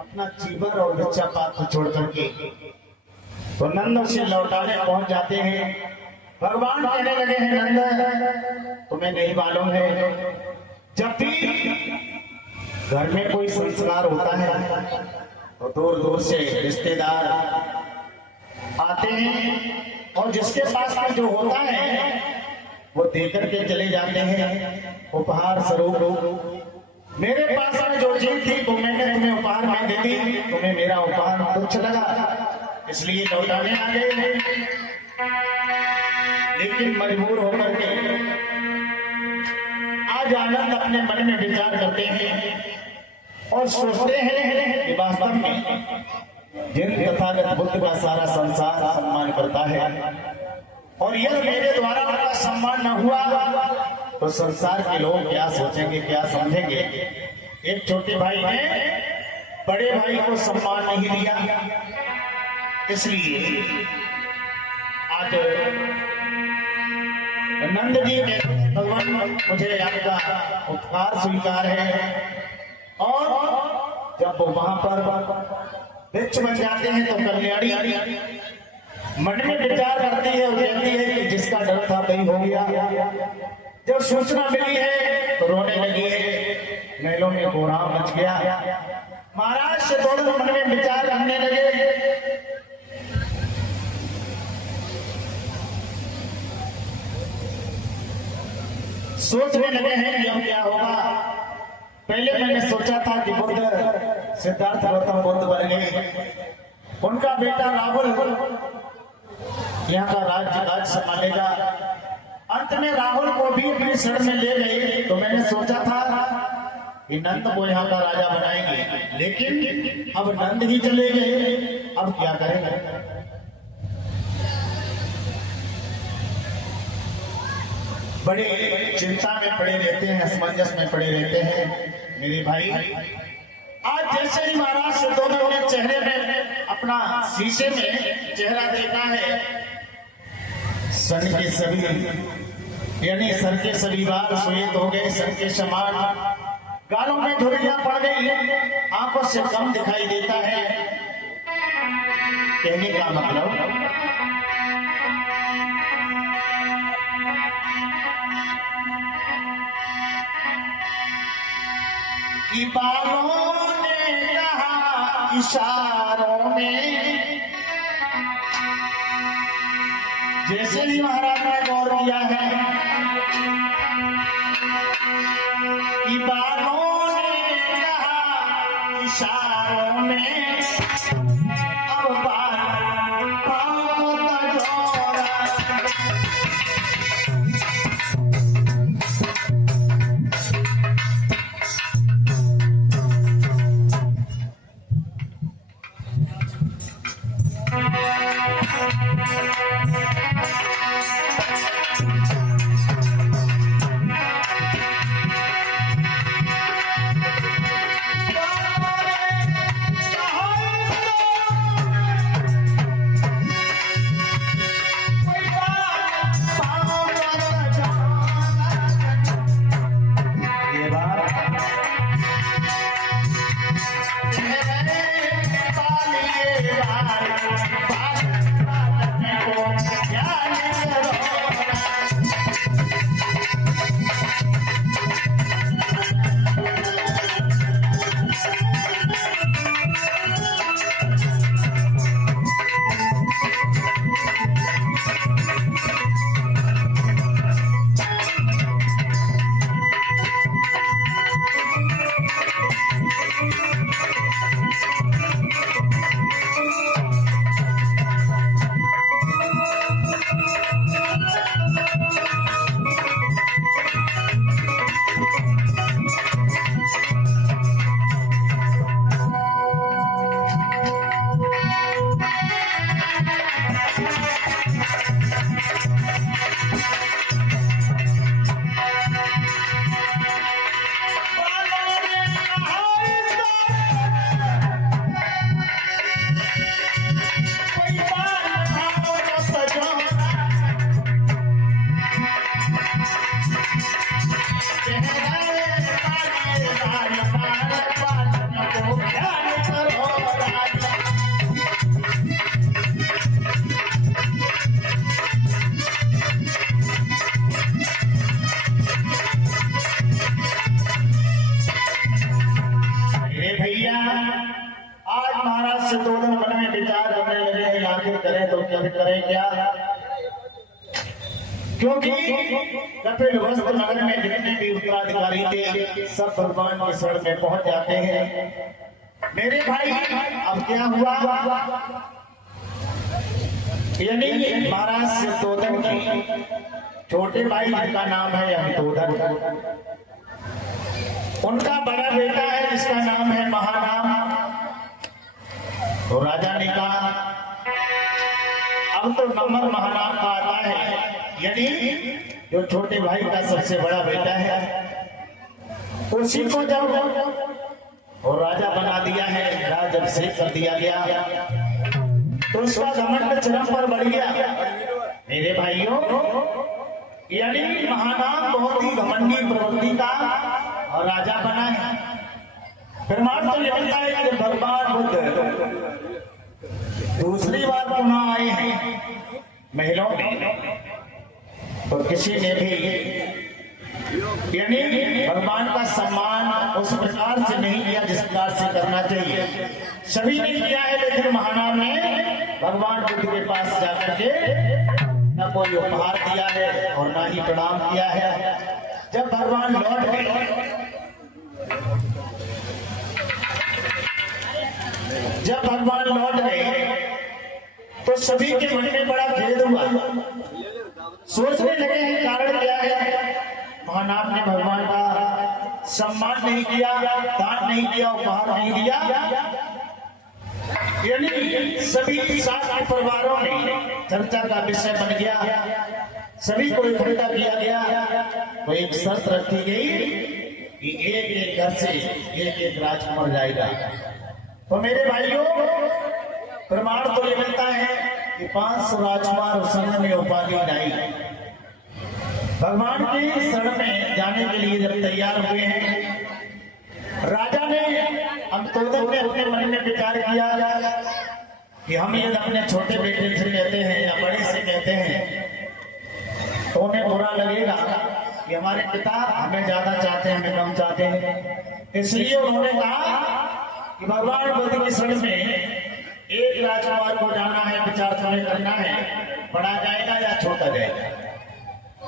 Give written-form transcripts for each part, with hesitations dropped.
अपना चीवर और बच्चा पात्र छोड़ करके तो नंद उसे लौटाने पहुंच जाते हैं। भगवान कहने लगे हैं, नंद तुम्हें नहीं मालूम है, जब भी घर में कोई संस्कार होता है तो दूर दूर से रिश्तेदार आते हैं और जिसके पास में जो होता है वो देकर के चले जाते हैं उपहार स्वरूप। मेरे पास में जो चीज थी तो मैंने तुम्हें उपहार में दे दी, तुम्हें मेरा उपहार तुच्छ लगा इसलिए लौटाने आ गए। लेकिन मजबूर होकर के आज आनंद अपने मन में विचार करते हैं और सोचते हैं कि वास्तव में जिन तथागत बुद्ध का सारा संसार सम्मान करता है और यह मेरे द्वारा उनका सम्मान न हुआ तो संसार के लोग क्या सोचेंगे, क्या समझेंगे। एक छोटे भाई ने बड़े भाई को सम्मान नहीं दिया, इसलिए आज नंद जी ने भगवान मुझे आपका उपकार स्वीकार है। और जब वो वहां पर वृक्ष बन जाते हैं तो कल्याणी मन में विचार करती है और कहती है कि जिसका डर था वही हो गया। जब सूचना मिली है तो रोने लगी है, महलों में कोहराम मच गया। महाराज से दोनों मन में विचार करने लगे, सोचने लगे हैं कि अब क्या होगा। पहले मैंने सोचा था कि बुद्ध सिद्धार्थ गौतम बुद्ध बन गए, उनका बेटा राहुल यहाँ का राज संभालेगा। अंत में राहुल को भी अपने शरण में ले गए तो मैंने सोचा था कि नंद को यहाँ का राजा बनाएंगे, लेकिन अब नंद ही चले गए, अब क्या करेंगे। बड़े चिंता में पड़े रहते हैं, असमंजस में पड़े रहते हैं मेरे भाई। आज जैसे ही महाराज से दोनों ने चेहरे में अपना शीशे में चेहरा देखा है, सन के सभी यानी सर के सभी बाल श्वेत हो गए, सन के समान, गालों में धुरियां पड़ गई, आंखों से कम दिखाई देता है। कहने का मतलब कि बालों ने कहा इशारों में, जैसे ही महाराज ने गौर किया है कि बालों ने कहा इशारों में, अब बाल पाँव तजोरा। आज महाराज शत्रुघ्न मन में विचार करने लगे हैं, आखिर करें तो क्या करें क्या, क्योंकि कपिल वस्तु नगर में जितने भी उत्तराधिकारी थे सब भगवान के शरण में पहुंच जाते हैं। मेरे भाई अब क्या हुआ, यानी महाराज शत्रुघ्न की छोटे भाई जिनका नाम है अंतोदन, उनका बड़ा बेटा है जिसका नाम है महानाम। तो राजा ने कहा अब तो नंबर महानाम का आता है, यानी जो छोटे भाई का सबसे बड़ा बेटा है उसी को जब और राजा बना दिया है, राज्याभिषेक कर दिया गया तो उसका घमंड चरम पर बढ़ गया। मेरे भाइयों, यानी महानाम बहुत ही घमंडी प्रवृत्ति का और राजा बना है। प्रमाण तो ये मिलता है कि भगवान बुद्ध दूसरी बार पुनः आए हैं महलों में, तो किसी ने भी यानी भगवान का सम्मान उस प्रकार से नहीं किया जिस प्रकार से करना चाहिए। सभी ने किया है, लेकिन महानाम ने भगवान बुद्ध के पास जाकर के न कोई उपहार दिया है और न ही प्रणाम किया है। जब भगवान लौट गए, जब भगवान लौट गए तो सभी के मन में बड़ा खेद हुआ, सोचने लगे हैं कारण क्या है। महानाम ने भगवान का सम्मान नहीं किया, दान नहीं किया, उपहार नहीं दिया, यानी सभी सात के परिवारों में चर्चा का विषय बन गया। सभी को इकट्ठा किया गया तो एक शर्त रखी गई कि एक एक घर से एक एक राजकुमार जाएगा। तो मेरे भाइयों, प्रमाण तो ये मिलता है कि 500 राजकुमार उस समय में उपाधि लाई। भगवान के शरण में जाने के लिए जब तैयार हुए हैं, राजा ने अंतोदन ने अपने मन में विचार किया कि हम यदि अपने छोटे बेटे से कहते हैं या बड़े से कहते हैं तो उन्हें बुरा लगेगा कि हमारे पिता हमें ज्यादा चाहते हैं, हमें कम चाहते हैं। इसलिए उन्होंने कहा कि भगवान बुद्ध के शरण में एक राजकुमार को जाना है, विचार समय करना है, बड़ा जाएगा या छोटा जाएगा।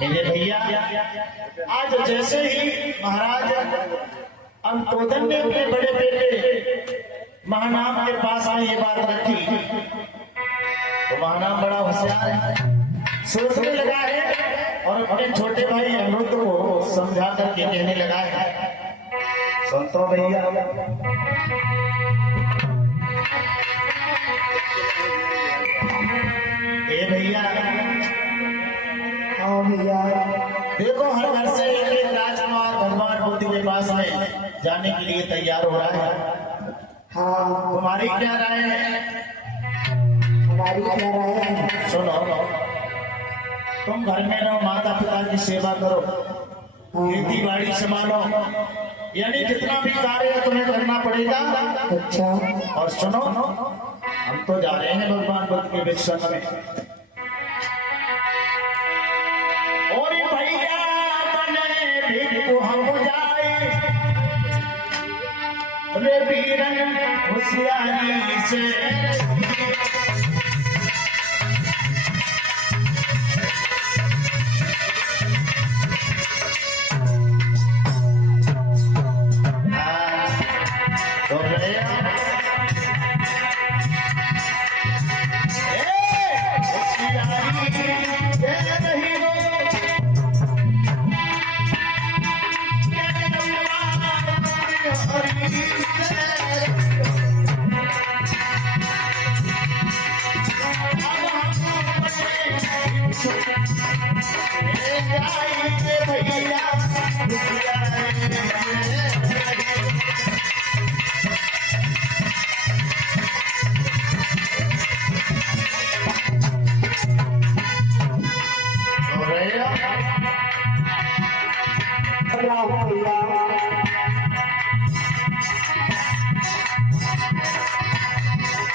मेरे भैया, आज जैसे ही महाराज अंतोदन ने अपने बड़े बेटे महानाम के पास में ये बात रखी तो महानाम बड़ा होशियार है, सोचने लगा है और अपने छोटे भाई अनिरुद्ध को समझा करके कहने लगा है, सुनतो भैया, भैया हाँ भैया, देखो हर घर से एक राजकुमार भगवान बुद्ध के पास में जाने के लिए तैयार हो रहा है। हाँ, तुम्हारी क्या राय है? हमारी क्या राय है? सुनो, तुम घर में रहो, माता पिता की सेवा करो, खेती बाड़ी संभालो, यानी जितना भी कार्य है तुम्हें करना पड़ेगा। अच्छा, और सुनो, हम तो जा रहे हैं भगवान बुद्ध के विश्व में, और भैया बने भिक्खु हम जाए, रे वीरन होशियारी से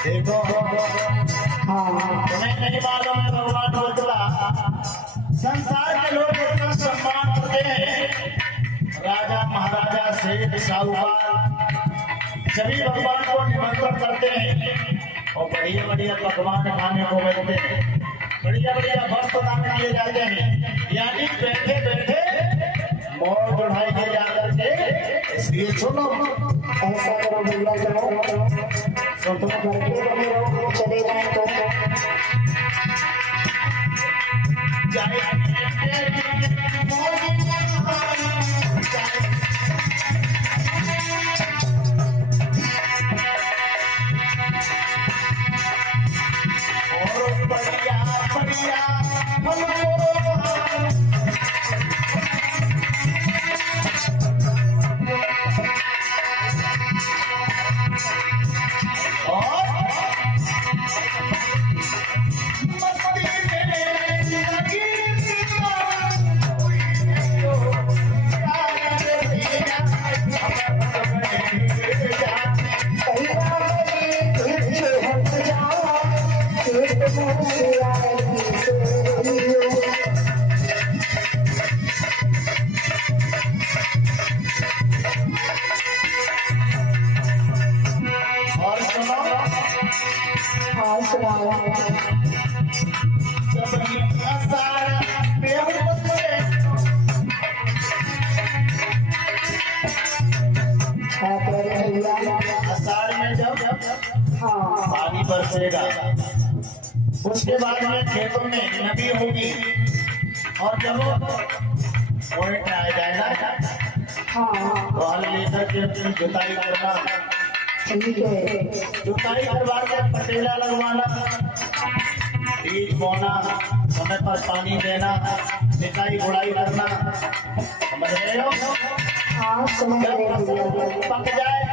देखो, हाँ, तुम्हें नहीं मालूम है भगवान बुद्ध का संसार के लोग इतना सम्मान करते हैं, राजा महाराजा सेठ साहूकार सभी भगवान को निमंत्रण करते हैं और बढ़िया बढ़िया पकवान खाने को मिलते हैं, बढ़िया बढ़िया वस्त्र दान किए जाते हैं, यानी बैठे बैठे मौज उड़ाई के जा करके। इसलिए सुनो, ऐसा करो भैया, जाओ सुनो घर पे बने रहो, चले जाए तो और बढ़िया बढ़िया आषाढ़ में जब पानी बरसेगा, उसके बाद में खेतों में नदी होगी और जब पॉइंट आ जाएगा तो हल लेकर के अपनी जुताई करना, जुताई करवा के पटेला लगवाना, बीज बोना, समय पर पानी देना, सिंचाई गुड़ाई करना, समझ रहे हो? जब फसल पक जाए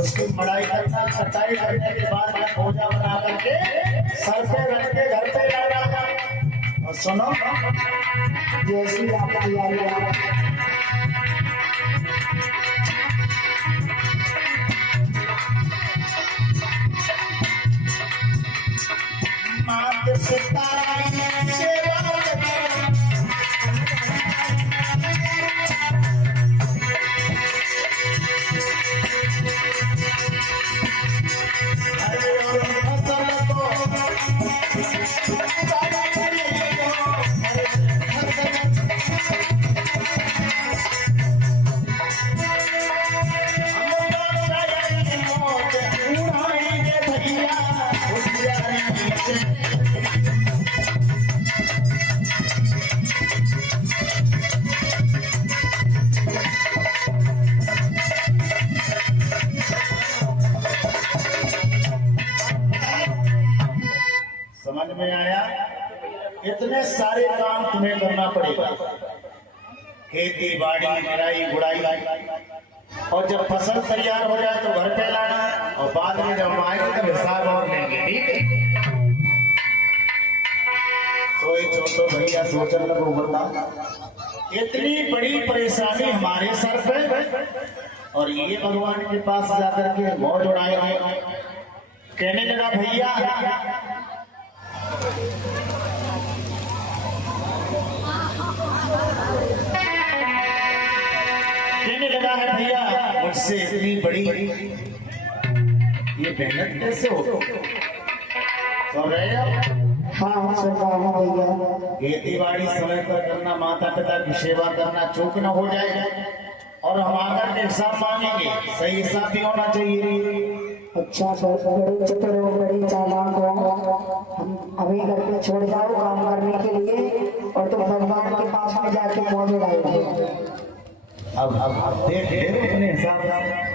उसकी मड़ाई करना, कटाई करने के बाद में भोजा बना करके सर पे रख के घर पे लाना। और सुनो, जैसी आपकी मात पिता की सेवा समझ में आया? इतने सारे काम तुम्हें करना पड़ेगा, खेती बाड़ी, निराई गुड़ाई, और जब फसल तैयार हो जाए तो घर पे लाना, और बाद में जब आएंगे तो हिसाब और लेंगे, ठीक है? तो भैया सोचने लगो, बता इतनी बड़ी परेशानी हमारे सर पे, और ये भगवान के पास जाकर के मौज उड़ाए। कहने लगा भैया कहने लगा है भैया मुझसे इतनी बड़ी ये मेहनत कैसे हो? सुन रहे हो? हाँ सुन रहा हूँ भैया। खेती बाड़ी समय पर करना, माता पिता की सेवा करना, चूक न हो जाएगा, और हम आकर के हिसाब मांगेंगे, सही हिसाब भी होना चाहिए। अच्छा बड़े चतुर हो, बड़े चालाक हो, हम अभी घर पे छोड़ जाओ काम करने के लिए, और तुम भगवान के पास में जाके मौज उड़ाओगे। अब देख ले अपने हिसाब से।